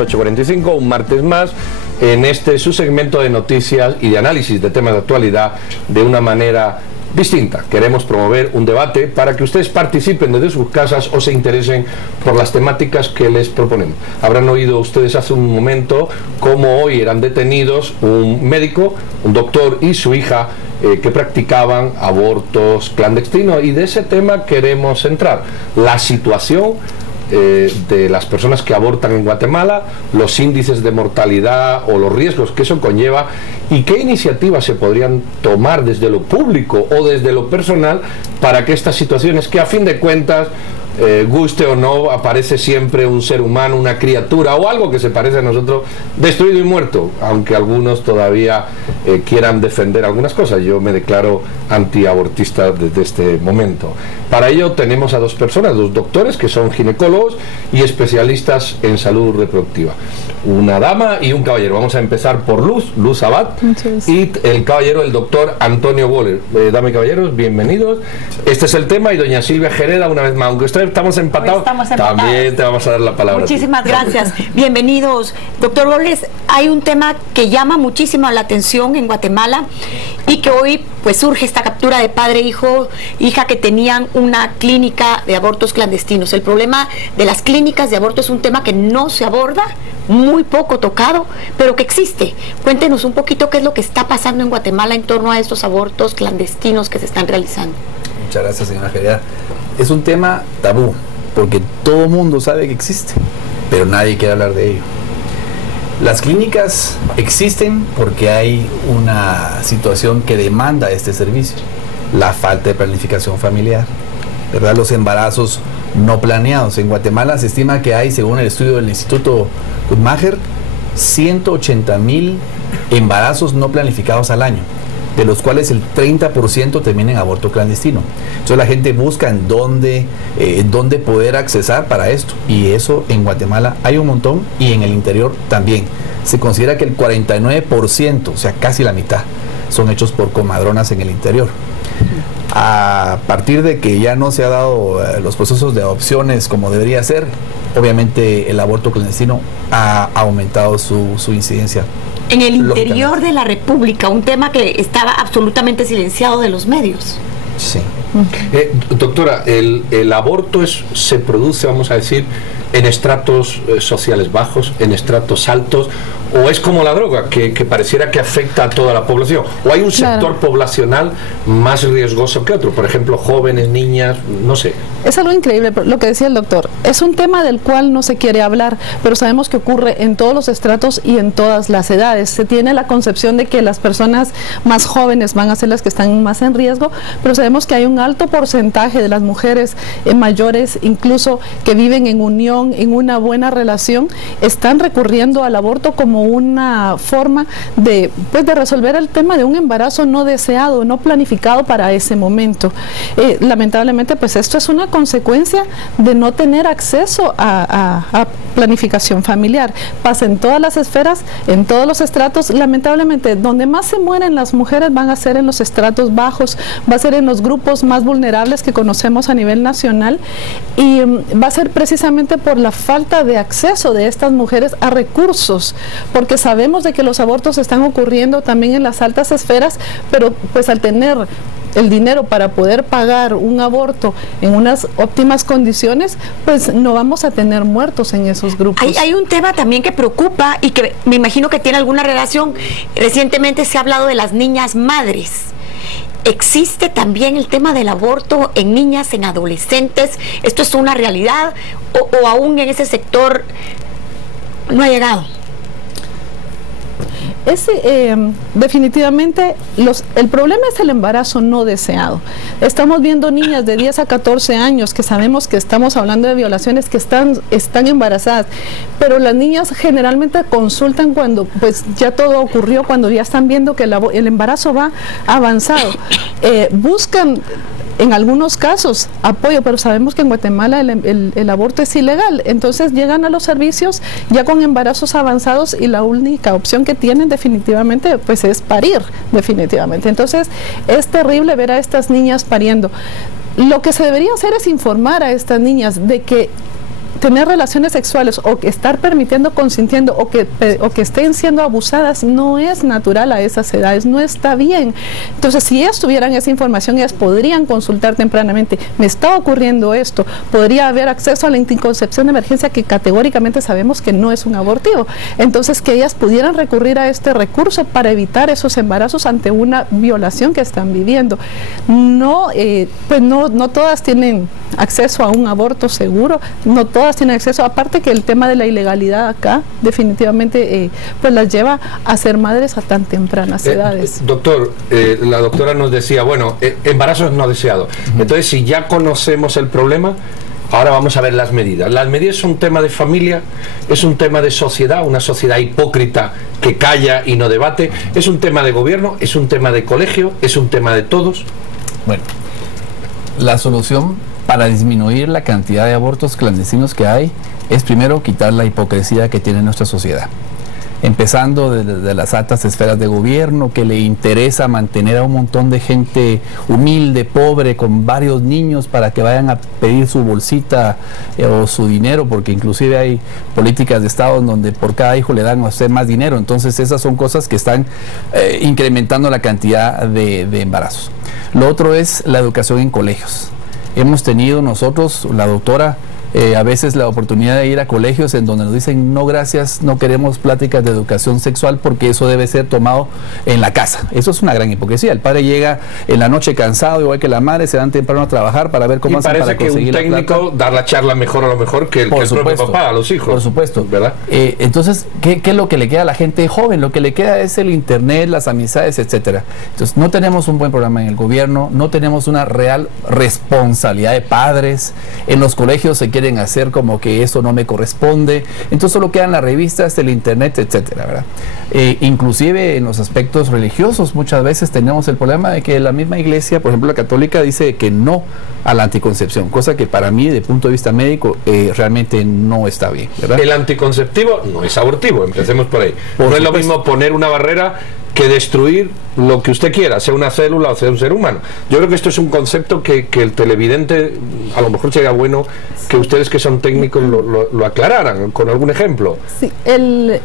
8:45, un martes más, en este su segmento de noticias y de análisis de temas de actualidad de una manera distinta. Queremos promover un debate para que ustedes participen desde sus casas o se interesen por las temáticas que les proponemos. Habrán oído ustedes hace un momento cómo hoy eran detenidos un médico, un doctor y su hija que practicaban abortos clandestinos, y de ese tema queremos entrar. La situación de las personas que abortan en Guatemala, los índices de mortalidad o los riesgos que eso conlleva, y qué iniciativas se podrían tomar desde lo público o desde lo personal para que estas situaciones, que a fin de cuentas, guste o no, aparece siempre un ser humano, una criatura o algo que se parece a nosotros, destruido y muerto, aunque algunos todavía quieran defender algunas cosas. Yo me declaro antiabortista desde este momento. Para ello tenemos a dos personas, dos doctores que son ginecólogos y especialistas en salud reproductiva, una dama y un caballero. Vamos a empezar por Luz Abad y el caballero, el doctor Antonio Woller. Dame y caballeros, bienvenidos. Este es el tema, y doña Silvia Jereda, una vez más, aunque estamos empatados, también te vamos a dar la palabra. Muchísimas gracias. Bienvenidos. Doctor Woller, hay un tema que llama muchísimo la atención en Guatemala y que hoy pues surge esta captura de padre, hijo, hija que tenían una clínica de abortos clandestinos. El problema de las clínicas de aborto es un tema que no se aborda, muy poco tocado, pero que existe. Cuéntenos un poquito qué es lo que está pasando en Guatemala en torno a estos abortos clandestinos que se están realizando. Muchas gracias, señora Jereda. Es un tema tabú, porque todo el mundo sabe que existe, pero nadie quiere hablar de ello. Las clínicas existen porque hay una situación que demanda este servicio: la falta de planificación familiar, ¿verdad? Los embarazos no planeados. En Guatemala se estima que hay, según el estudio del Instituto Maher, 180,000 embarazos no planificados al año, de los cuales el 30% termina en aborto clandestino. Entonces la gente busca en dónde poder accesar para esto, y eso en Guatemala hay un montón, y en el interior también. Se considera que el 49%, o sea casi la mitad, son hechos por comadronas en el interior. A partir de que ya no se ha dado los procesos de adopciones como debería ser, obviamente el aborto clandestino ha aumentado su incidencia. En el interior de la República, un tema que estaba absolutamente silenciado de los medios. Sí. Doctora, el aborto se produce, vamos a decir, en estratos sociales bajos, en estratos altos, o es como la droga, que pareciera que afecta a toda la población, o hay un sector poblacional más riesgoso que otro, por ejemplo, jóvenes, niñas, no sé. Es algo increíble lo que decía el doctor. Es un tema del cual no se quiere hablar, pero sabemos que ocurre en todos los estratos y en todas las edades. Se tiene la concepción de que las personas más jóvenes van a ser las que están más en riesgo, pero sabemos que hay un alto porcentaje de las mujeres mayores, incluso que viven en unión, en una buena relación, están recurriendo al aborto como una forma de resolver el tema de un embarazo no deseado, no planificado para ese momento. Lamentablemente, pues esto es una consecuencia de no tener acceso a planificación familiar. Pasa en todas las esferas, en todos los estratos. Lamentablemente, donde más se mueren las mujeres van a ser en los estratos bajos, va a ser en los grupos más vulnerables que conocemos a nivel nacional, y va a ser precisamente por la falta de acceso de estas mujeres a recursos, porque sabemos de que los abortos están ocurriendo también en las altas esferas, pero pues al tener el dinero para poder pagar un aborto en unas óptimas condiciones, pues no vamos a tener muertos en esos grupos. Hay un tema también que preocupa y que me imagino que tiene alguna relación. Recientemente se ha hablado de las niñas madres. ¿Existe también el tema del aborto en niñas, en adolescentes? ¿Esto es una realidad o aún en ese sector no ha llegado? Definitivamente el problema es el embarazo no deseado. Estamos viendo niñas de 10 a 14 años que sabemos que estamos hablando de violaciones, que están embarazadas, pero las niñas generalmente consultan cuando pues ya todo ocurrió, cuando ya están viendo que el embarazo va avanzado. Buscan en algunos casos apoyo, pero sabemos que en Guatemala el aborto es ilegal, entonces llegan a los servicios ya con embarazos avanzados y la única opción que tienen definitivamente pues es parir, definitivamente. Entonces es terrible ver a estas niñas pariendo. Lo que se debería hacer es informar a estas niñas de que tener relaciones sexuales o que estar permitiendo, consintiendo o que estén siendo abusadas no es natural a esas edades, no está bien. Entonces, si ellas tuvieran esa información, ellas podrían consultar tempranamente, me está ocurriendo esto, podría haber acceso a la anticoncepción de emergencia, que categóricamente sabemos que no es un abortivo. Entonces, que ellas pudieran recurrir a este recurso para evitar esos embarazos ante una violación que están viviendo. No, pues no todas tienen acceso a un aborto seguro, no todas tienen acceso, aparte que el tema de la ilegalidad acá definitivamente pues las lleva a ser madres a tan tempranas edades. Doctor, la doctora nos decía, bueno, embarazos no deseados. Entonces, si ya conocemos el problema, ahora vamos a ver las medidas. Las medidas es un tema de familia, es un tema de sociedad, una sociedad hipócrita que calla y no debate, es un tema de gobierno, es un tema de colegio, es un tema de todos. Bueno, la solución para disminuir la cantidad de abortos clandestinos que hay es primero quitar la hipocresía que tiene nuestra sociedad. Empezando desde las altas esferas de gobierno, que le interesa mantener a un montón de gente humilde, pobre, con varios niños para que vayan a pedir su bolsita o su dinero, porque inclusive hay políticas de Estado donde por cada hijo le dan a usted más dinero. Entonces esas son cosas que están incrementando la cantidad de embarazos. Lo otro es la educación en colegios. Hemos tenido nosotros, la doctora, a veces la oportunidad de ir a colegios en donde nos dicen no gracias, no queremos pláticas de educación sexual porque eso debe ser tomado en la casa. Eso es una gran hipocresía. El padre llega en la noche cansado, igual que la madre, se van temprano a trabajar para ver cómo hacen para conseguir la plata. Y parece que un técnico dar la charla mejor a lo mejor que el propio papá a los hijos. Por supuesto. ¿Verdad? Entonces, ¿qué es lo que le queda a la gente joven? Lo que le queda es el internet, las amistades, etcétera. Entonces, no tenemos un buen programa en el gobierno, no tenemos una real responsabilidad de padres. En los colegios se quieren hacer como que eso no me corresponde, entonces solo quedan las revistas, el internet, etcétera, ¿verdad? Inclusive en los aspectos religiosos muchas veces tenemos el problema de que la misma iglesia, por ejemplo la católica, dice que no a la anticoncepción, cosa que para mí, de punto de vista médico, realmente no está bien, ¿verdad? El anticonceptivo no es abortivo, empecemos por ahí. No es lo mismo poner una barrera que destruir lo que usted quiera, sea una célula o sea un ser humano. Yo creo que esto es un concepto que el televidente, a lo mejor sería bueno que ustedes que son técnicos lo aclararan con algún ejemplo. Sí,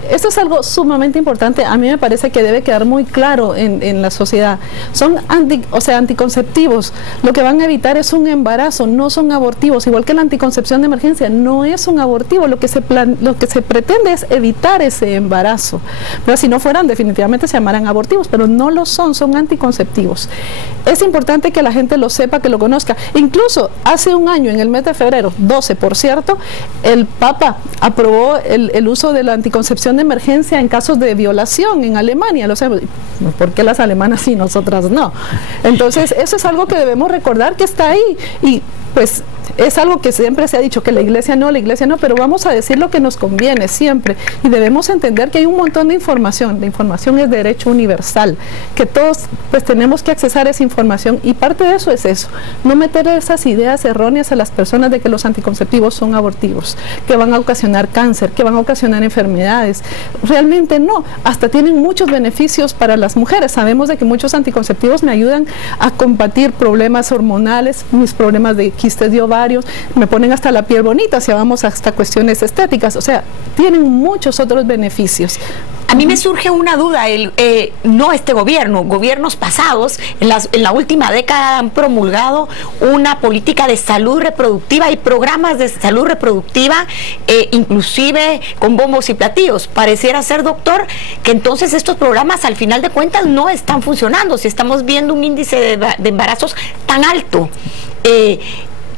esto es algo sumamente importante, a mí me parece que debe quedar muy claro en la sociedad. Son anticonceptivos, lo que van a evitar es un embarazo, no son abortivos, igual que la anticoncepción de emergencia, no es un abortivo, lo que se pretende es evitar ese embarazo, pero si no fueran definitivamente se llamarán abortivos, pero no lo son anticonceptivos. Es importante que la gente lo sepa, que lo conozca. Incluso hace un año, en el mes de febrero, 12 por cierto, el Papa aprobó el uso de la anticoncepción de emergencia en casos de violación en Alemania. Lo sabemos. ¿Por qué las alemanas sí, nosotras no? Entonces, eso es algo que debemos recordar que está ahí. Y pues es algo que siempre se ha dicho, que la iglesia no, pero vamos a decir lo que nos conviene siempre, y debemos entender que hay un montón de información. La información es derecho universal, que todos pues tenemos que accesar esa información, y parte de eso es eso, no meter esas ideas erróneas a las personas de que los anticonceptivos son abortivos, que van a ocasionar cáncer, que van a ocasionar enfermedades. Realmente no, hasta tienen muchos beneficios para las mujeres. Sabemos de que muchos anticonceptivos me ayudan a combatir problemas hormonales, mis problemas de quistes de ovarios, me ponen hasta la piel bonita, si vamos hasta cuestiones estéticas, o sea, tienen muchos otros beneficios. A mí me surge una duda, no este gobierno, gobiernos pasados, en la última década han promulgado una política de salud reproductiva y programas de salud reproductiva, inclusive con bombos y platillos. Pareciera ser, doctor, que entonces estos programas al final de cuentas no están funcionando, si estamos viendo un índice de embarazos tan alto.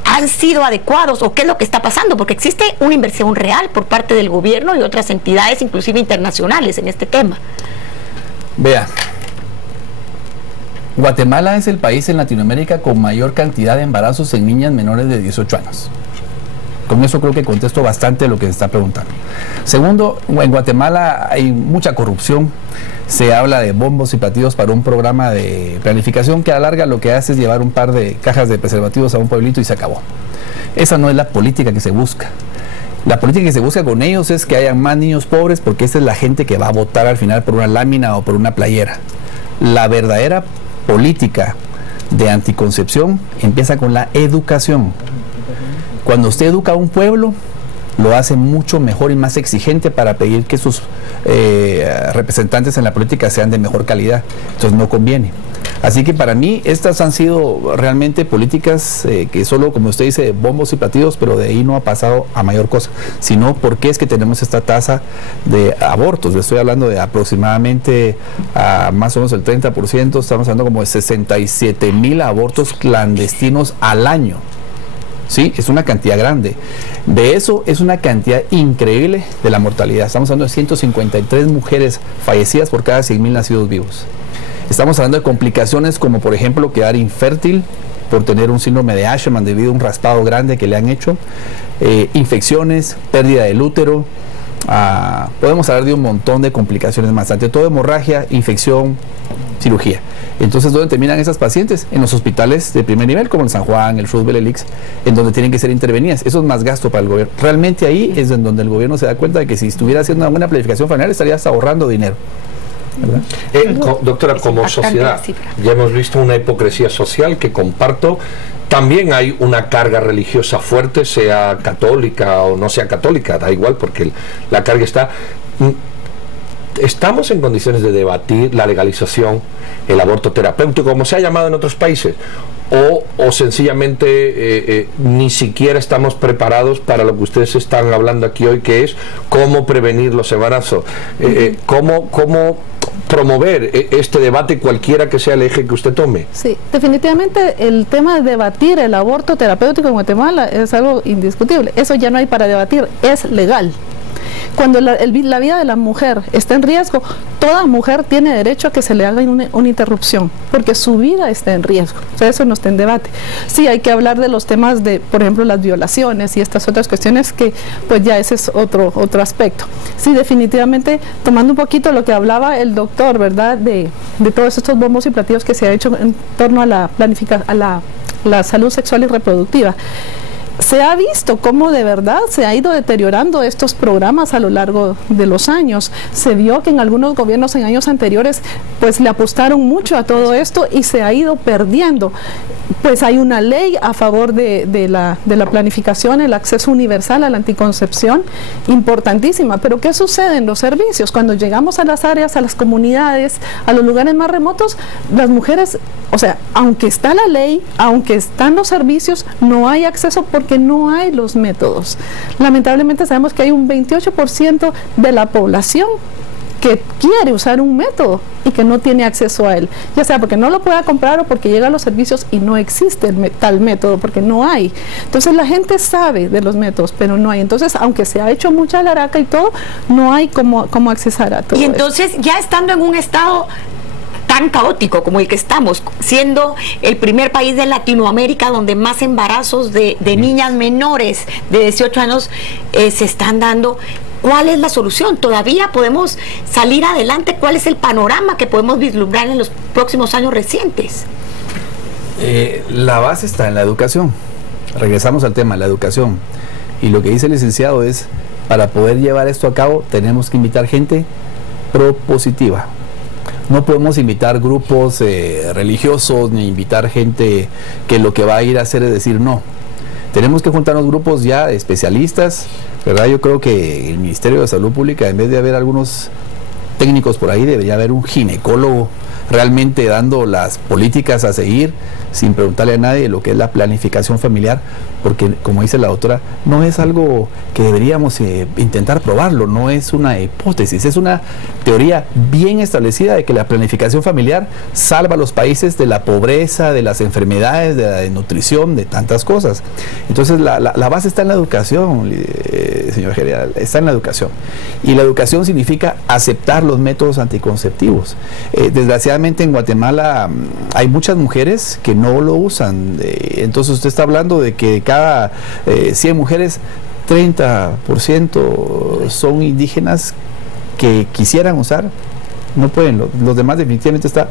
¿Han sido adecuados o qué es lo que está pasando? Porque existe una inversión real por parte del gobierno y otras entidades, inclusive internacionales, en este tema. Vea, Guatemala es el país en Latinoamérica con mayor cantidad de embarazos en niñas menores de 18 años. Con eso creo que contesto bastante lo que se está preguntando. Segundo, en Guatemala hay mucha corrupción. Se habla de bombos y platillos para un programa de planificación que a la larga lo que hace es llevar un par de cajas de preservativos a un pueblito y se acabó. Esa no es la política que se busca. La política que se busca con ellos es que haya más niños pobres, porque esa es la gente que va a votar al final por una lámina o por una playera. La verdadera política de anticoncepción empieza con la educación. Cuando usted educa a un pueblo, lo hace mucho mejor y más exigente para pedir que sus representantes en la política sean de mejor calidad. Entonces no conviene. Así que para mí estas han sido realmente políticas que solo, como usted dice, bombos y platillos, pero de ahí no ha pasado a mayor cosa, sino porque es que tenemos esta tasa de abortos. Le estoy hablando de aproximadamente más o menos el 30%, estamos hablando como de 67,000 abortos clandestinos al año. Sí, es una cantidad grande. De eso es una cantidad increíble de la mortalidad. Estamos hablando de 153 mujeres fallecidas por cada 100,000 nacidos vivos. Estamos hablando de complicaciones como, por ejemplo, quedar infértil por tener un síndrome de Asherman debido a un raspado grande que le han hecho, infecciones, pérdida del útero, podemos hablar de un montón de complicaciones más, ante todo hemorragia, infección, cirugía. Entonces, ¿dónde terminan esas pacientes? En los hospitales de primer nivel, como el San Juan, el Roosevelt, el Ix, en donde tienen que ser intervenidas. Eso es más gasto para el gobierno. Realmente ahí es en donde el gobierno se da cuenta de que si estuviera haciendo una buena planificación familiar, estaría hasta ahorrando dinero. Doctora, como sociedad ya hemos visto una hipocresía social que comparto. También hay una carga religiosa fuerte, sea católica o no sea católica, da igual, porque la carga está. ¿Estamos en condiciones de debatir la legalización, el aborto terapéutico, como se ha llamado en otros países? O sencillamente ni siquiera estamos preparados para lo que ustedes están hablando aquí hoy, que es cómo prevenir los embarazos, cómo promover este debate, cualquiera que sea el eje que usted tome. Sí, definitivamente el tema de debatir el aborto terapéutico en Guatemala es algo indiscutible. Eso ya no hay para debatir, es legal. Cuando la vida de la mujer está en riesgo, toda mujer tiene derecho a que se le haga una interrupción, porque su vida está en riesgo. O sea, eso no está en debate. Sí, hay que hablar de los temas de, por ejemplo, las violaciones y estas otras cuestiones que, pues ya ese es otro aspecto. Sí, definitivamente, tomando un poquito lo que hablaba el doctor, ¿verdad?, de todos estos bombos y platillos que se ha hecho en torno a la salud sexual y reproductiva. Se ha visto cómo de verdad se ha ido deteriorando estos programas a lo largo de los años. Se vio que en algunos gobiernos en años anteriores pues le apostaron mucho a todo esto y se ha ido perdiendo. Pues hay una ley a favor de la planificación, el acceso universal a la anticoncepción, importantísima. Pero ¿qué sucede en los servicios? Cuando llegamos a las áreas, a las comunidades, a los lugares más remotos, las mujeres, o sea, aunque está la ley, aunque están los servicios, no hay acceso porque no hay los métodos. Lamentablemente sabemos que hay un 28% de la población que quiere usar un método y que no tiene acceso a él, ya sea porque no lo pueda comprar o porque llega a los servicios y no existe tal método, porque no hay. Entonces la gente sabe de los métodos, pero no hay. Entonces, aunque se ha hecho mucha laraca y todo, no hay cómo accesar a todo. Y entonces, ya estando en un estado tan caótico como el que estamos, siendo el primer país de Latinoamérica donde más embarazos de niñas menores de 18 años se están dando, ¿cuál es la solución? ¿Todavía podemos salir adelante? ¿Cuál es el panorama que podemos vislumbrar en los próximos años recientes? La base está en la educación. Regresamos al tema, la educación. Y lo que dice el licenciado es, para poder llevar esto a cabo, tenemos que invitar gente propositiva. No podemos invitar grupos religiosos, ni invitar gente que lo que va a ir a hacer es decir no. Tenemos que juntarnos grupos ya especialistas, ¿verdad? Yo creo que el Ministerio de Salud Pública, en vez de haber algunos técnicos por ahí, debería haber un ginecólogo realmente dando las políticas a seguir, sin preguntarle a nadie lo que es la planificación familiar, porque como dice la doctora, no es algo que deberíamos intentar probarlo, no es una hipótesis, es una teoría bien establecida de que la planificación familiar salva a los países de la pobreza, de las enfermedades, de la desnutrición, de tantas cosas. Entonces la base está en la educación, señor Geria, está en la educación. Y la educación significa aceptar los métodos anticonceptivos. Desgraciadamente en Guatemala hay muchas mujeres que no lo usan. Entonces usted está hablando de que cada 100 mujeres, 30% son indígenas que quisieran usar, no pueden, los demás definitivamente está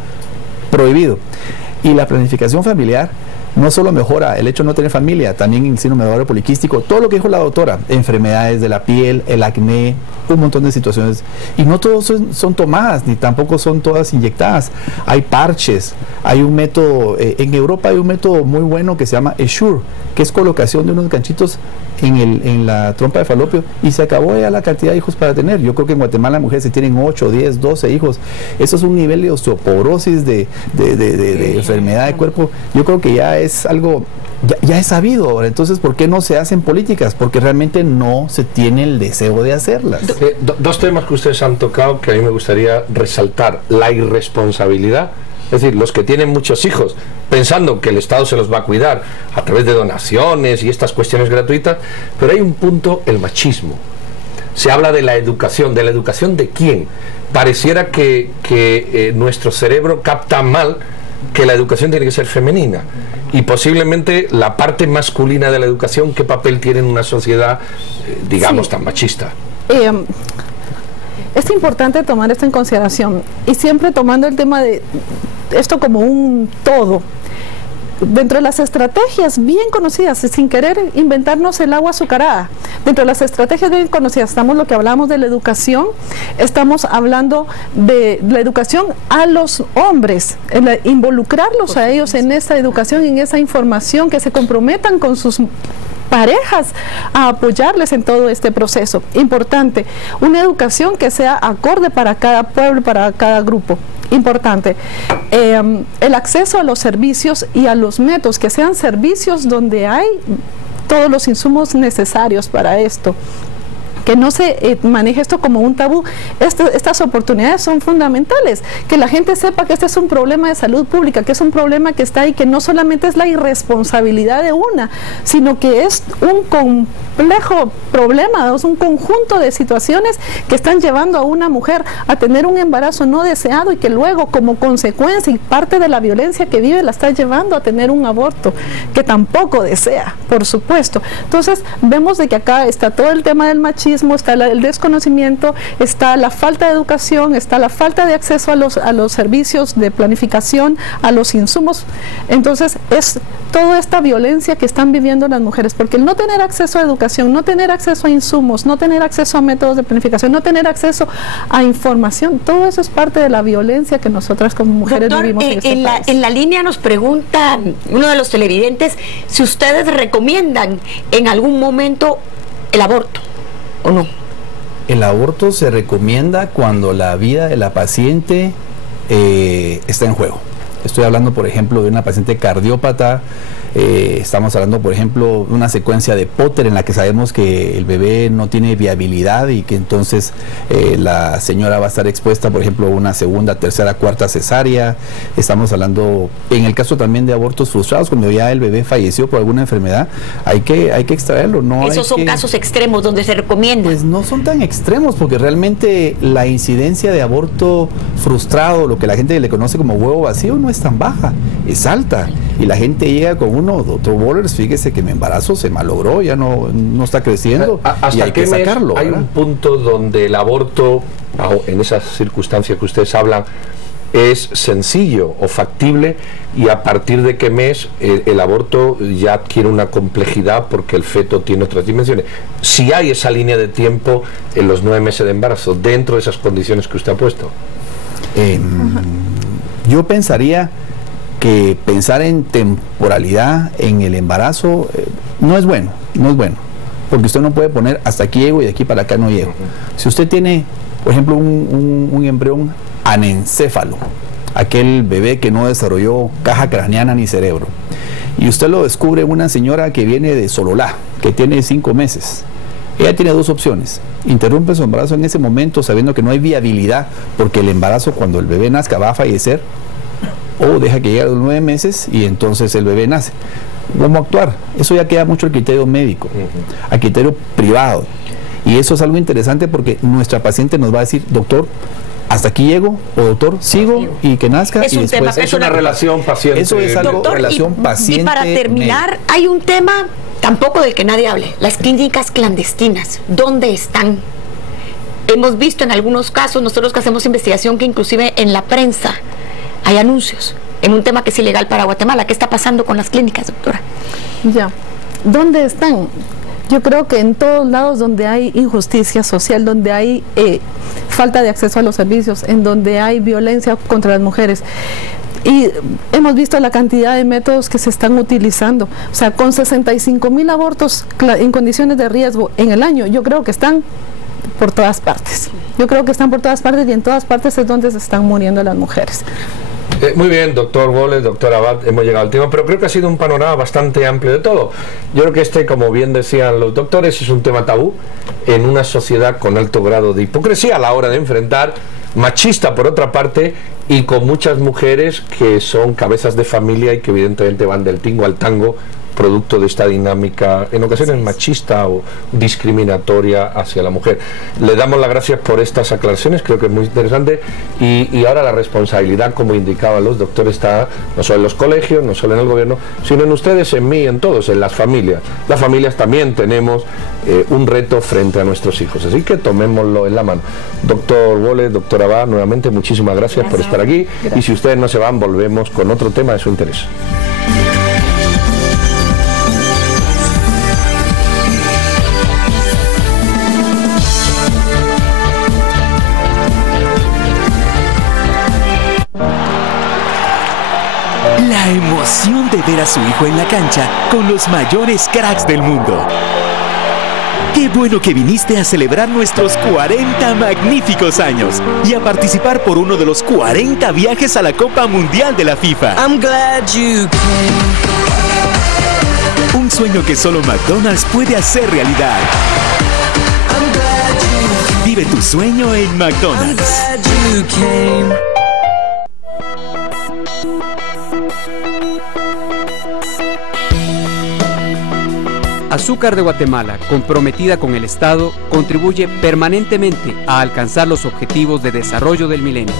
prohibido. Y la planificación familiar no solo mejora el hecho de no tener familia, también el síndrome de ovario poliquístico, todo lo que dijo la doctora, enfermedades de la piel, el acné, un montón de situaciones. Y no todos son tomadas, ni tampoco son todas inyectadas. Hay parches, hay un método, en Europa hay un método muy bueno que se llama Essure, que es colocación de unos ganchitos en la trompa de falopio y se acabó ya la cantidad de hijos para tener. Yo creo que en Guatemala mujeres se tienen 8, 10, 12 hijos. Eso es un nivel de osteoporosis, de enfermedad de cuerpo. Yo creo que ya es algo, ya es sabido ahora. Entonces, ¿por qué no se hacen políticas? Porque realmente no se tiene el deseo de hacerlas. Dos temas que ustedes han tocado que a mí me gustaría resaltar: la irresponsabilidad. Es decir, los que tienen muchos hijos pensando que el Estado se los va a cuidar a través de donaciones y estas cuestiones gratuitas, pero hay un punto, el machismo. Se habla de la educación de quién. Pareciera que nuestro cerebro capta mal que la educación tiene que ser femenina, y posiblemente la parte masculina de la educación, ¿qué papel tiene en una sociedad, digamos, tan machista? Es importante tomar esto en consideración, y siempre tomando el tema de esto como un todo. Dentro de las estrategias bien conocidas, sin querer inventarnos el agua azucarada, dentro de las estrategias bien conocidas, estamos lo que hablamos de la educación, estamos hablando de la educación a los hombres, involucrarlos a ellos en esa educación, en esa información, que se comprometan con sus parejas a apoyarles en todo este proceso. Importante, una educación que sea acorde para cada pueblo, para cada grupo. Importante, el acceso a los servicios y a los métodos, que sean servicios donde hay todos los insumos necesarios para esto. Que no se maneje esto como un tabú. Estas oportunidades son fundamentales, que la gente sepa que este es un problema de salud pública, que es un problema que está ahí, que no solamente es la irresponsabilidad de una, sino que es un complejo problema, es un conjunto de situaciones que están llevando a una mujer a tener un embarazo no deseado, y que luego, como consecuencia y parte de la violencia que vive, la está llevando a tener un aborto que tampoco desea, por supuesto. Entonces vemos de que acá está todo el tema del machismo, está el desconocimiento, está la falta de educación, está la falta de acceso a los servicios de planificación, a los insumos. Entonces es toda esta violencia que están viviendo las mujeres, porque el no tener acceso a educación, no tener acceso a insumos, no tener acceso a métodos de planificación, no tener acceso a información, todo eso es parte de la violencia que nosotras como mujeres vivimos en este país. En la línea nos pregunta uno de los televidentes si ustedes recomiendan en algún momento el aborto o no. El aborto se recomienda cuando la vida de la paciente está en juego. Estoy hablando, por ejemplo, de una paciente cardiópata. Estamos hablando, por ejemplo, de una secuencia de Potter en la que sabemos que el bebé no tiene viabilidad y que entonces la señora va a estar expuesta, por ejemplo, a una segunda, tercera, cuarta cesárea. Estamos hablando, en el caso también de abortos frustrados, cuando ya el bebé falleció por alguna enfermedad, hay que extraerlo. No, esos son casos extremos donde se recomienda. Pues no son tan extremos, porque realmente la incidencia de aborto frustrado, lo que la gente le conoce como huevo vacío, no es tan baja, es alta, y la gente llega con doctor Bollers, fíjese que mi embarazo se malogró, ya no está creciendo, y hay que sacarlo. Hay un punto donde el aborto, en esas circunstancias que ustedes hablan, es sencillo o factible, y a partir de qué mes el aborto ya adquiere una complejidad porque el feto tiene otras dimensiones. Si hay esa línea de tiempo en los 9 meses de embarazo, dentro de esas condiciones que usted ha puesto. Yo pensaría que pensar en temporalidad en el embarazo no es bueno, porque usted no puede poner hasta aquí llego y de aquí para acá no llego. Si usted tiene, por ejemplo, un embrión anencéfalo, aquel bebé que no desarrolló caja craneana ni cerebro, y usted lo descubre en una señora que viene de Sololá, que tiene 5 meses, ella tiene 2 opciones: interrumpe su embarazo en ese momento sabiendo que no hay viabilidad, porque el embarazo, cuando el bebé nazca, va a fallecer, o deja que llegue a los 9 meses y entonces el bebé nace. ¿Cómo actuar? Eso ya queda mucho al criterio médico, al criterio privado, y eso es algo interesante, porque nuestra paciente nos va a decir: doctor, hasta aquí llego, o doctor, sigo y que nazca. Es un tema, es una relación paciente. Eso es algo, doctor, relación paciente. Y para terminar, médico. Hay un tema tampoco del que nadie hable: las clínicas clandestinas. ¿Dónde están? Hemos visto en algunos casos, nosotros que hacemos investigación, que inclusive en la prensa hay anuncios en un tema que es ilegal para Guatemala. ¿Qué está pasando con las clínicas, doctora? Ya, ¿dónde están? Yo creo que en todos lados donde hay injusticia social, donde hay falta de acceso a los servicios, en donde hay violencia contra las mujeres. Y hemos visto la cantidad de métodos que se están utilizando. O sea, con 65,000 abortos en condiciones de riesgo en el año, yo creo que están por todas partes. Yo creo que están por todas partes y en todas partes es donde se están muriendo las mujeres. Muy bien, doctor Boles, doctor Abad, hemos llegado al tema, pero creo que ha sido un panorama bastante amplio de todo. Yo creo que como bien decían los doctores, es un tema tabú en una sociedad con alto grado de hipocresía a la hora de enfrentar, machista por otra parte, y con muchas mujeres que son cabezas de familia y que evidentemente van del tingo al tango, producto de esta dinámica en ocasiones machista o discriminatoria hacia la mujer. Le damos las gracias por estas aclaraciones, creo que es muy interesante, y ahora la responsabilidad, como indicaban los doctores, está no solo en los colegios, no solo en el gobierno, sino en ustedes, en mí, en todos, en las familias. Las familias también tenemos un reto frente a nuestros hijos, así que tomémoslo en la mano. Doctor Boles, doctora Abad, nuevamente muchísimas gracias por estar aquí. Gracias. Y si ustedes no se van, volvemos con otro tema de su interés. La emoción de ver a su hijo en la cancha con los mayores cracks del mundo. Qué bueno que viniste a celebrar nuestros 40 magníficos años y a participar por uno de los 40 viajes a la Copa Mundial de la FIFA. I'm glad you came. Un sueño que solo McDonald's puede hacer realidad. I'm glad you came. Vive tu sueño en McDonald's. I'm glad you came. Azúcar de Guatemala, comprometida con el Estado, contribuye permanentemente a alcanzar los objetivos de desarrollo del milenio.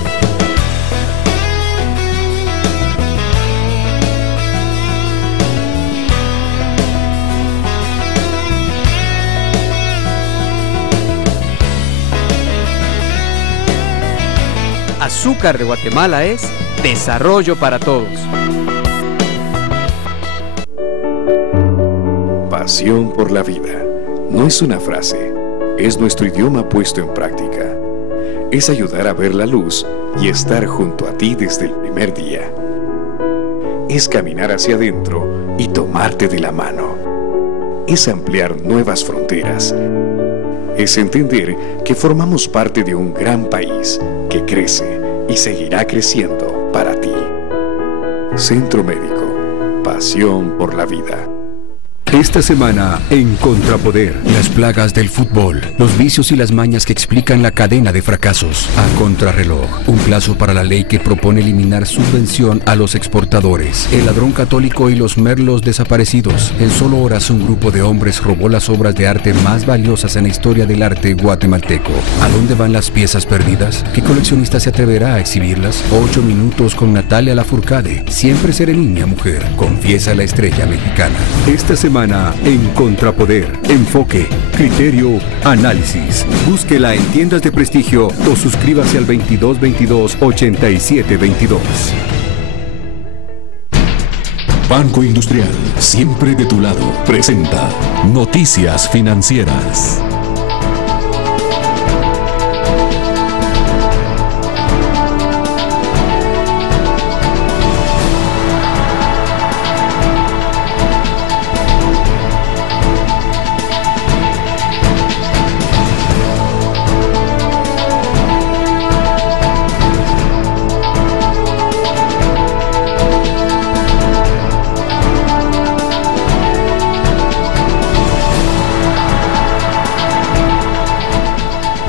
Azúcar de Guatemala es desarrollo para todos. Pasión por la vida no es una frase, es nuestro idioma puesto en práctica. Es ayudar a ver la luz y estar junto a ti desde el primer día. Es caminar hacia adentro y tomarte de la mano. Es ampliar nuevas fronteras. Es entender que formamos parte de un gran país que crece y seguirá creciendo para ti. Centro Médico, pasión por la vida. Esta semana, en Contrapoder, las plagas del fútbol, los vicios y las mañas que explican la cadena de fracasos. A contrarreloj, un plazo para la ley que propone eliminar subvención a los exportadores. El ladrón católico y los merlos desaparecidos. En solo horas, un grupo de hombres robó las obras de arte más valiosas en la historia del arte guatemalteco. ¿A dónde van las piezas perdidas? ¿Qué coleccionista se atreverá a exhibirlas? 8 minutos con Natalia Lafourcade. Siempre seré niña, mujer. Confiesa la estrella mexicana. Esta semana, en Contrapoder, enfoque, criterio, análisis. Búsquela en tiendas de prestigio o suscríbase al 2222-8722. Banco Industrial, siempre de tu lado, presenta Noticias Financieras.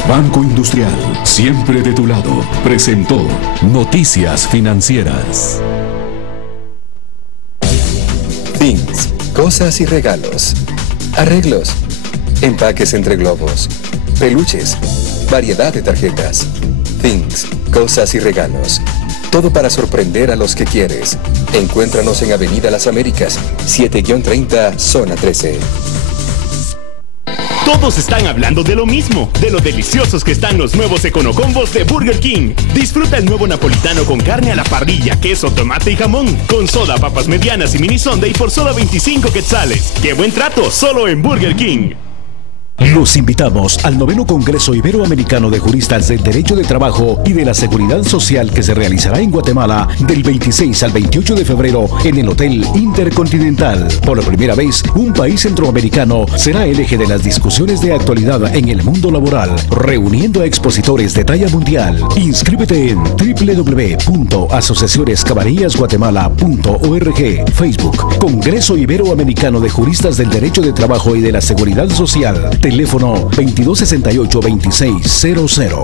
Banco Industrial, siempre de tu lado, presentó Noticias Financieras. Things, cosas y regalos. Arreglos, empaques entre globos, peluches, variedad de tarjetas. Things, cosas y regalos. Todo para sorprender a los que quieres. Encuéntranos en Avenida Las Américas, 7-30, Zona 13. Todos están hablando de lo mismo, de lo deliciosos que están los nuevos Econocombos de Burger King. Disfruta el nuevo napolitano con carne a la parrilla, queso, tomate y jamón, con soda, papas medianas y mini sundae por solo 25 quetzales. ¡Qué buen trato! Solo en Burger King. Los invitamos al 9º Congreso Iberoamericano de Juristas del Derecho de Trabajo y de la Seguridad Social que se realizará en Guatemala del 26 al 28 de febrero en el Hotel Intercontinental. Por primera vez, un país centroamericano será el eje de las discusiones de actualidad en el mundo laboral, reuniendo a expositores de talla mundial. Inscríbete en www.asociacionescabanillasguatemala.org. Facebook, Congreso Iberoamericano de Juristas del Derecho de Trabajo y de la Seguridad Social. Teléfono 2268-2600.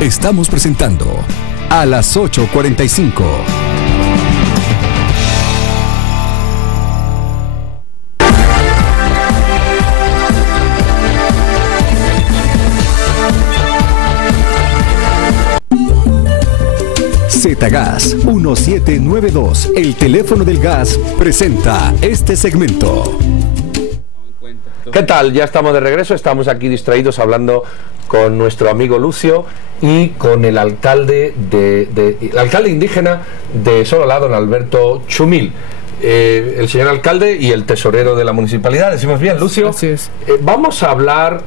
Estamos presentando a las 8:45. Zetagás 1792, el teléfono del gas, presenta este segmento. ¿Qué tal? Ya estamos de regreso, estamos aquí distraídos hablando con nuestro amigo Lucio y con el alcalde el alcalde indígena de Sololá, don Alberto Chumil. El señor alcalde y el tesorero de la municipalidad. ¿Decimos bien, Lucio? Así es. Vamos a hablar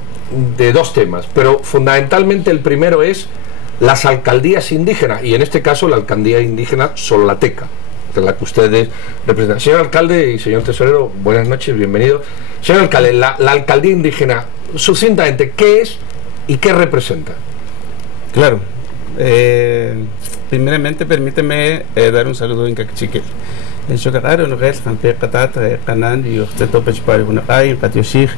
de dos temas, pero fundamentalmente el primero es las alcaldías indígenas, y en este caso la alcaldía indígena sololateca, de la que ustedes representan. Señor alcalde y señor tesorero, buenas noches, bienvenido. Señor alcalde, la alcaldía indígena, sucintamente, ¿qué es y qué representa? Claro. Primeramente, permíteme dar un saludo en cachiquel. En Chocararo, en Res, Jamper Catat, Canan, y Osteto Pechpar, Unai, Patioshig,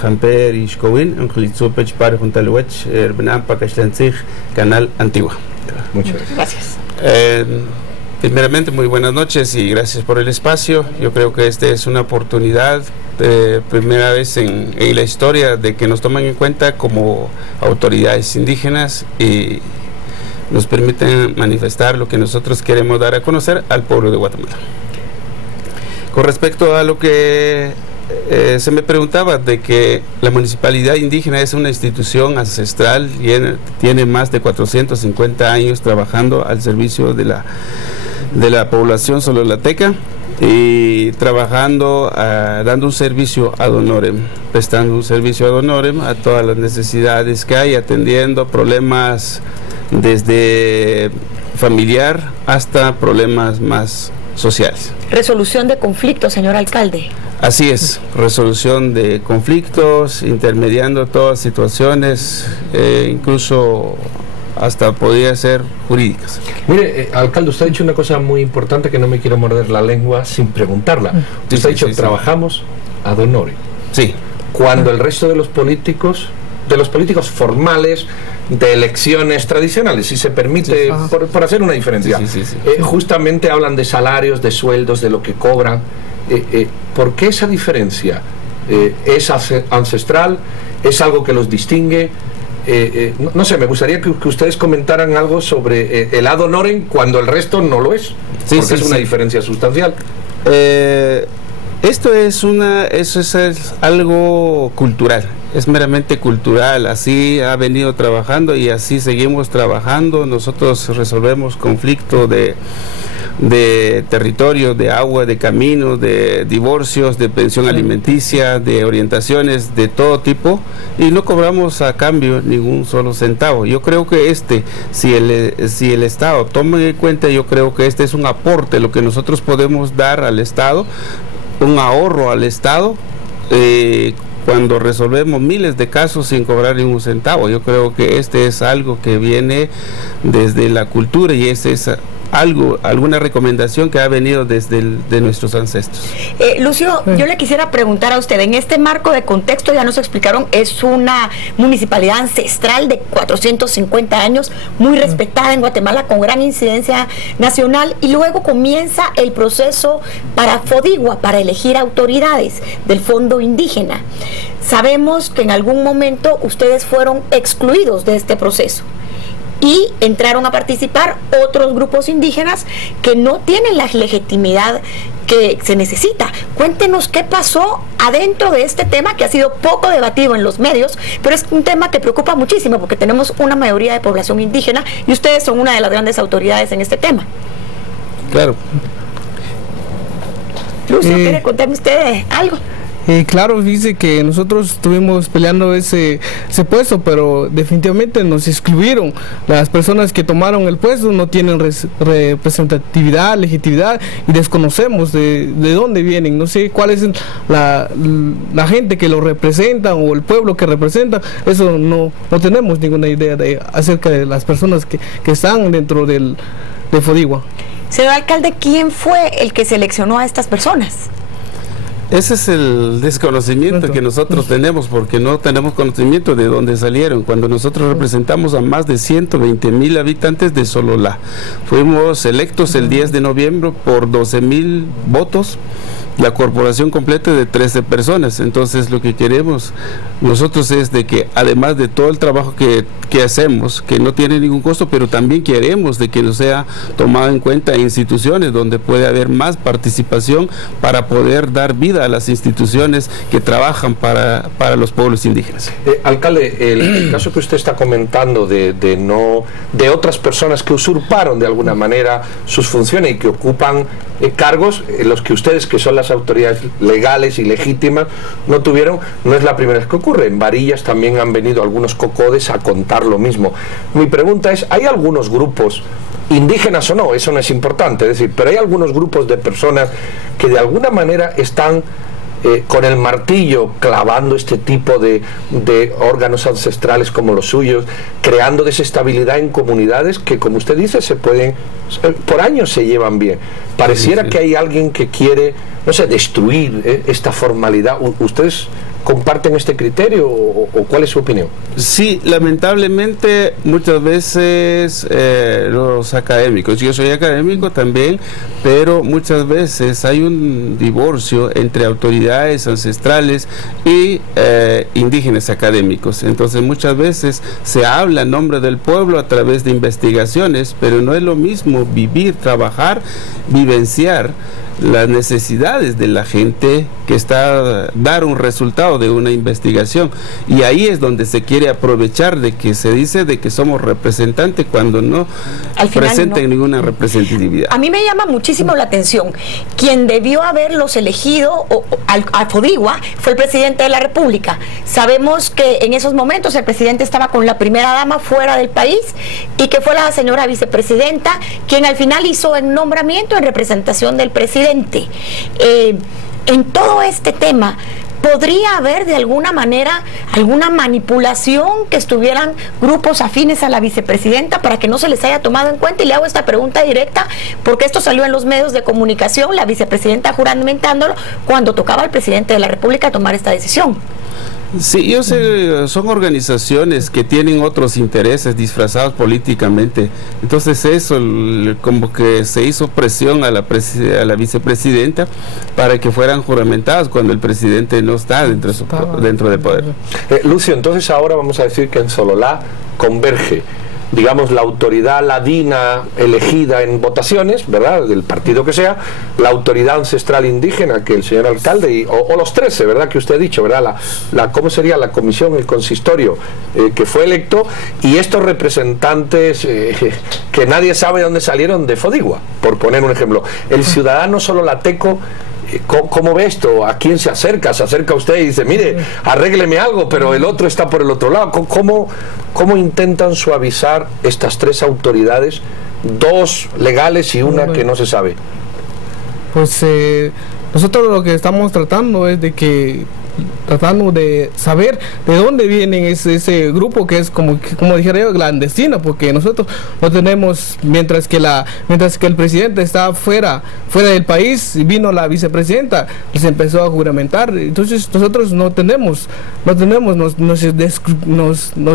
Jamper y Shkowin, en Jlitzu Pechpar, Juntaluech, Benam, Pacachlanzig, Canal Antigua. Muchas gracias. Primeramente, muy buenas noches y gracias por el espacio. Yo creo que esta es una oportunidad, primera vez en la historia, de que nos toman en cuenta como autoridades indígenas y nos permiten manifestar lo que nosotros queremos dar a conocer al pueblo de Guatemala. Con respecto a lo que se me preguntaba, de que la municipalidad indígena es una institución ancestral y tiene más de 450 años trabajando al servicio de la población sololateca y trabajando, dando un servicio ad honorem, prestando un servicio ad honorem a todas las necesidades que hay, atendiendo problemas desde familiar hasta problemas más sociales. Resolución de conflictos, señor alcalde. Así es, resolución de conflictos, intermediando todas situaciones, incluso hasta podría ser jurídicas. Mire, alcalde, usted ha dicho una cosa muy importante que no me quiero morder la lengua sin preguntarla. Usted ha dicho, trabajamos ad honorem. Sí. Cuando el resto de los políticos formales, de elecciones tradicionales, si se permite, por hacer una diferencia, justamente hablan de salarios, de sueldos, de lo que cobran. ¿Por qué esa diferencia? ¿Es ancestral? ¿Es algo que los distingue? No sé, me gustaría que ustedes comentaran algo sobre el ad honorem cuando el resto no lo es, porque es una diferencia sustancial. Esto es algo cultural, es meramente cultural, así ha venido trabajando y así seguimos trabajando. Nosotros resolvemos conflictos de territorio, de agua, de caminos, de divorcios, de pensión alimenticia, de orientaciones de todo tipo, y no cobramos a cambio ningún solo centavo. Yo creo que si el Estado toma en cuenta, yo creo que este es un aporte, lo que nosotros podemos dar al Estado, un ahorro al Estado, cuando resolvemos miles de casos sin cobrar ningún centavo. Yo creo que este es algo que viene desde la cultura y ese es alguna recomendación que ha venido desde de nuestros ancestros. Lucio, yo le quisiera preguntar a usted, en este marco de contexto, ya nos explicaron, es una municipalidad ancestral de 450 años, muy respetada en Guatemala, con gran incidencia nacional, y luego comienza el proceso para FODIGUA, para elegir autoridades del Fondo Indígena. Sabemos que en algún momento ustedes fueron excluidos de este proceso y entraron a participar otros grupos indígenas que no tienen la legitimidad que se necesita. Cuéntenos qué pasó adentro de este tema, que ha sido poco debatido en los medios, pero es un tema que preocupa muchísimo porque tenemos una mayoría de población indígena y ustedes son una de las grandes autoridades en este tema. Claro. Lucio, ¿quiere contarme usted algo? Claro, dice que nosotros estuvimos peleando ese puesto, pero definitivamente nos excluyeron. Las personas que tomaron el puesto no tienen representatividad, legitimidad, y desconocemos de dónde vienen. No sé cuál es la gente que lo representa o el pueblo que representa. Eso no tenemos ninguna idea acerca de las personas que están dentro de Fodigua. Señor alcalde, ¿quién fue el que seleccionó a estas personas? Ese es el desconocimiento que nosotros tenemos, porque no tenemos conocimiento de dónde salieron. Cuando nosotros representamos a más de 120,000 habitantes de Sololá, fuimos electos el 10 de noviembre por 12,000 votos, la corporación completa de 13 personas. Entonces lo que queremos nosotros es de que, además de todo el trabajo que hacemos, que no tiene ningún costo, pero también queremos de que no sea tomado en cuenta instituciones donde puede haber más participación para poder dar vida a las instituciones que trabajan para los pueblos indígenas. Alcalde, el caso que usted está comentando de otras personas que usurparon de alguna manera sus funciones y que ocupan cargos en los que ustedes, que son las autoridades legales y legítimas, no tuvieron, no es la primera vez que ocurre. En Varillas también han venido algunos cocodes a contar lo mismo. Mi pregunta es, ¿hay algunos grupos, indígenas o no, eso no es importante, es decir, pero hay algunos grupos de personas que de alguna manera están con el martillo clavando este tipo de órganos ancestrales como los suyos, creando desestabilidad en comunidades que, como usted dice, por años se llevan bien? Pareciera que hay alguien que quiere, no sé, destruir esta formalidad. ¿Ustedes comparten este criterio o cuál es su opinión? Sí, lamentablemente muchas veces los académicos, yo soy académico también, pero muchas veces hay un divorcio entre autoridades ancestrales y indígenas académicos. Entonces muchas veces se habla en nombre del pueblo a través de investigaciones, pero no es lo mismo vivir, trabajar, vivenciar las necesidades de la gente que está dar un resultado de una investigación, y ahí es donde se quiere aprovechar de que se dice de que somos representantes cuando no presentan ninguna representatividad. A mí me llama muchísimo la atención, quien debió haberlos elegido a Fodigua fue el presidente de la República. Sabemos que en esos momentos el presidente estaba con la primera dama fuera del país y que fue la señora vicepresidenta quien al final hizo el nombramiento en representación del presidente. En todo este tema, ¿podría haber de alguna manera alguna manipulación que estuvieran grupos afines a la vicepresidenta para que no se les haya tomado en cuenta? Y le hago esta pregunta directa porque esto salió en los medios de comunicación, la vicepresidenta juramentándolo cuando tocaba al presidente de la República tomar esta decisión. Sí, yo sé, son organizaciones que tienen otros intereses disfrazados políticamente. Entonces eso, como que se hizo presión a la vicepresidenta para que fueran juramentadas cuando el presidente no está dentro del poder. Lucio, entonces ahora vamos a decir que en Sololá converge, digamos, la autoridad ladina elegida en votaciones, ¿verdad?, del partido que sea, la autoridad ancestral indígena, que el señor alcalde, o los 13, ¿verdad?, que usted ha dicho, ¿verdad?, ¿cómo sería la comisión, el consistorio que fue electo, y estos representantes que nadie sabe de dónde salieron de Fodigua, por poner un ejemplo. El ciudadano sololateco, ¿cómo ve esto? ¿A quién se acerca? Se acerca usted y dice, mire, arrégleme algo, pero el otro está por el otro lado. ¿Cómo intentan suavizar estas tres autoridades, dos legales y una que no se sabe? Pues nosotros lo que estamos tratando es de que tratando de saber de dónde vienen ese grupo que es como dijera yo, clandestino, porque nosotros no tenemos, mientras que el presidente está fuera del país, vino la vicepresidenta y se empezó a juramentar. Entonces nosotros nos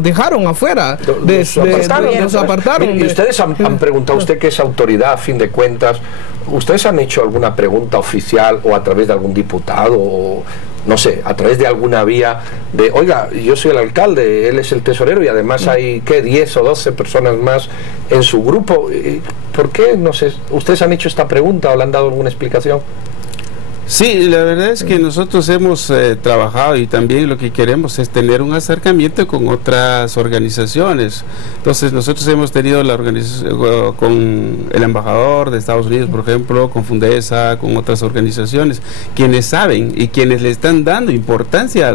dejaron afuera, nos apartaron. Y ustedes han preguntado, usted que es autoridad a fin de cuentas, ¿ustedes han hecho alguna pregunta oficial o a través de algún diputado o no sé, a través de alguna vía de, oiga, yo soy el alcalde, él es el tesorero y además hay, ¿qué?, 10 o 12 personas más en su grupo? ¿Por qué? No sé, ¿ustedes han hecho esta pregunta o le han dado alguna explicación? Sí, la verdad es que nosotros hemos trabajado y también lo que queremos es tener un acercamiento con otras organizaciones. Entonces nosotros hemos tenido la organización con el embajador de Estados Unidos, por ejemplo, con Fundesa, con otras organizaciones, quienes saben y quienes le están dando importancia a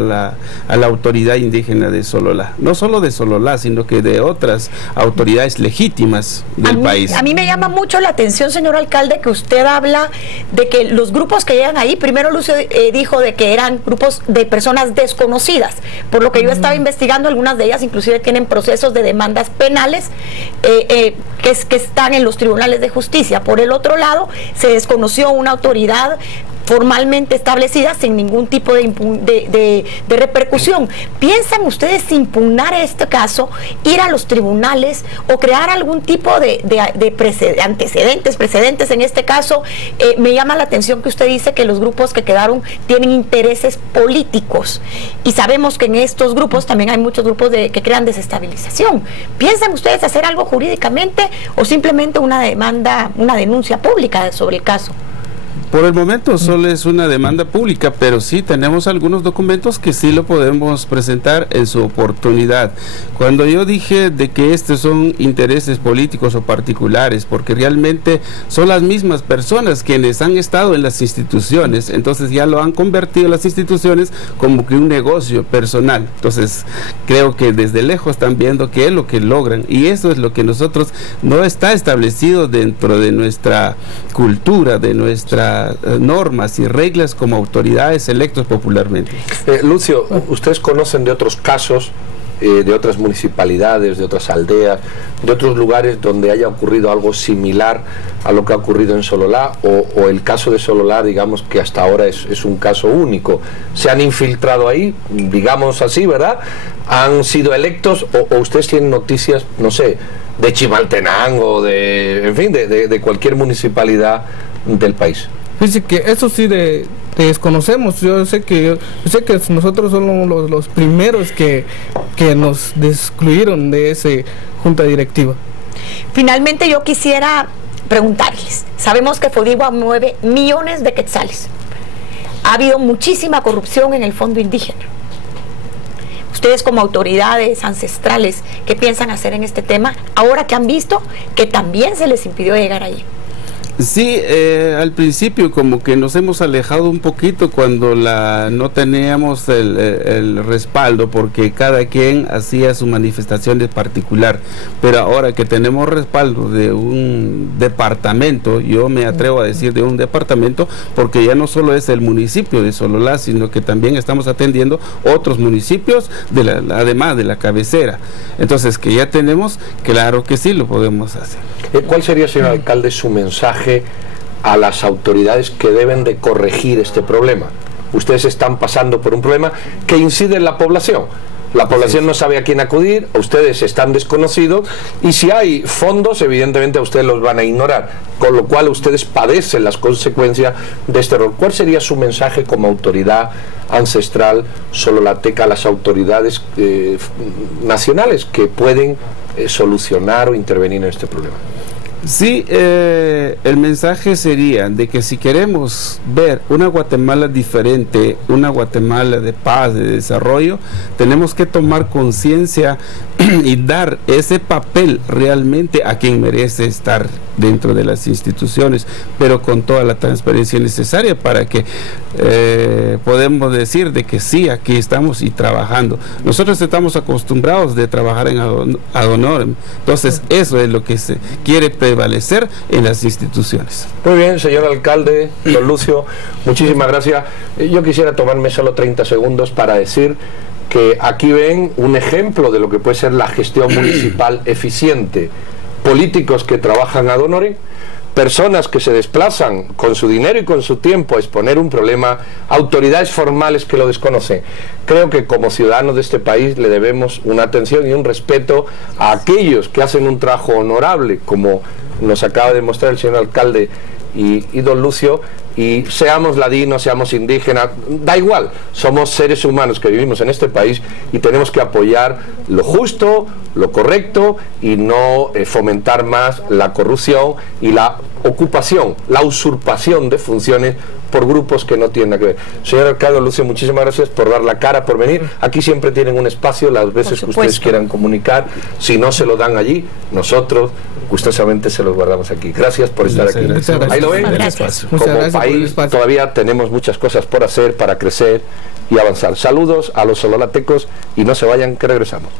la autoridad indígena de Sololá. No solo de Sololá, sino que de otras autoridades legítimas del país. A mí me llama mucho la atención, señor alcalde, que usted habla de que los grupos que llegan ahí, primero Lucio dijo de que eran grupos de personas desconocidas, por lo que yo estaba investigando, algunas de ellas inclusive tienen procesos de demandas penales que están en los tribunales de justicia. Por el otro lado, se desconoció una autoridad formalmente establecida sin ningún tipo de repercusión. ¿Piensan ustedes impugnar este caso, ir a los tribunales o crear algún tipo de precedentes en este caso? Me llama la atención que usted dice que los grupos que quedaron tienen intereses políticos y sabemos que en estos grupos también hay muchos grupos que crean desestabilización. ¿Piensan ustedes hacer algo jurídicamente o simplemente una denuncia pública sobre el caso? Por el momento solo es una demanda pública, pero sí tenemos algunos documentos que sí lo podemos presentar en su oportunidad. Cuando yo dije de que estos son intereses políticos o particulares, porque realmente son las mismas personas quienes han estado en las instituciones, entonces ya lo han convertido las instituciones como que un negocio personal. Entonces creo que desde lejos están viendo qué es lo que logran, y eso es lo que nosotros no está establecido dentro de nuestra cultura, de nuestras normas y reglas como autoridades electos popularmente. Lucio, ustedes conocen de otros casos, de otras municipalidades, de otras aldeas, de otros lugares donde haya ocurrido algo similar a lo que ha ocurrido en Sololá, o el caso de Sololá, digamos que hasta ahora es un caso único? ¿Se han infiltrado ahí, digamos así, verdad? ¿Han sido electos o ustedes tienen noticias, no sé, de Chimaltenango, en fin, de cualquier municipalidad del país? Dice que eso sí desconocemos. Yo sé que nosotros somos los primeros que nos excluyeron de esa junta directiva. Finalmente yo quisiera preguntarles, sabemos que FODIWA mueve millones de quetzales, ha habido muchísima corrupción en el fondo indígena. Ustedes como autoridades ancestrales, ¿qué piensan hacer en este tema ahora que han visto que también se les impidió llegar allí? Sí, al principio como que nos hemos alejado un poquito cuando no teníamos el respaldo, porque cada quien hacía su manifestación de particular, pero ahora que tenemos respaldo de un departamento, yo me atrevo a decir de un departamento, porque ya no solo es el municipio de Sololá, sino que también estamos atendiendo otros municipios, además de la cabecera. Entonces, que ya tenemos, claro que sí lo podemos hacer. ¿Cuál sería, señor alcalde, su mensaje a las autoridades que deben de corregir este problema? Ustedes están pasando por un problema que incide en la población. La población no sabe a quién acudir, ustedes están desconocidos, y si hay fondos, evidentemente a ustedes los van a ignorar, con lo cual ustedes padecen las consecuencias de este error. ¿Cuál sería su mensaje como autoridad ancestral sololateca a las autoridades nacionales que pueden solucionar o intervenir en este problema? Sí, el mensaje sería de que si queremos ver una Guatemala diferente, una Guatemala de paz, de desarrollo, tenemos que tomar conciencia y dar ese papel realmente a quien merece estar dentro de las instituciones, pero con toda la transparencia necesaria para que podemos decir de que sí, aquí estamos y trabajando. Nosotros estamos acostumbrados de trabajar en ad honorem, entonces eso es lo que se quiere prevalecer en las instituciones. Muy bien, señor alcalde, don Lucio, muchísimas gracias. Yo quisiera tomarme solo 30 segundos para decir que aquí ven un ejemplo de lo que puede ser la gestión municipal eficiente. Políticos que trabajan ad honorem, personas que se desplazan con su dinero y con su tiempo a exponer un problema, autoridades formales que lo desconocen. Creo que como ciudadanos de este país le debemos una atención y un respeto a aquellos que hacen un trabajo honorable, como nos acaba de mostrar el señor alcalde y don Lucio, y seamos ladinos, seamos indígenas, da igual, somos seres humanos que vivimos en este país y tenemos que apoyar lo justo, lo correcto, y no fomentar más la corrupción y la ocupación, la usurpación de funciones por grupos que no tienen nada que ver. Señor alcalde Lucio, muchísimas gracias por dar la cara, por venir. Aquí siempre tienen un espacio las veces que ustedes quieran comunicar. Si no se lo dan allí, nosotros gustosamente se los guardamos aquí. Gracias por estar aquí. Ahí lo ven. Como país todavía tenemos muchas cosas por hacer para crecer y avanzar. Saludos a los sololatecos y no se vayan, que regresamos.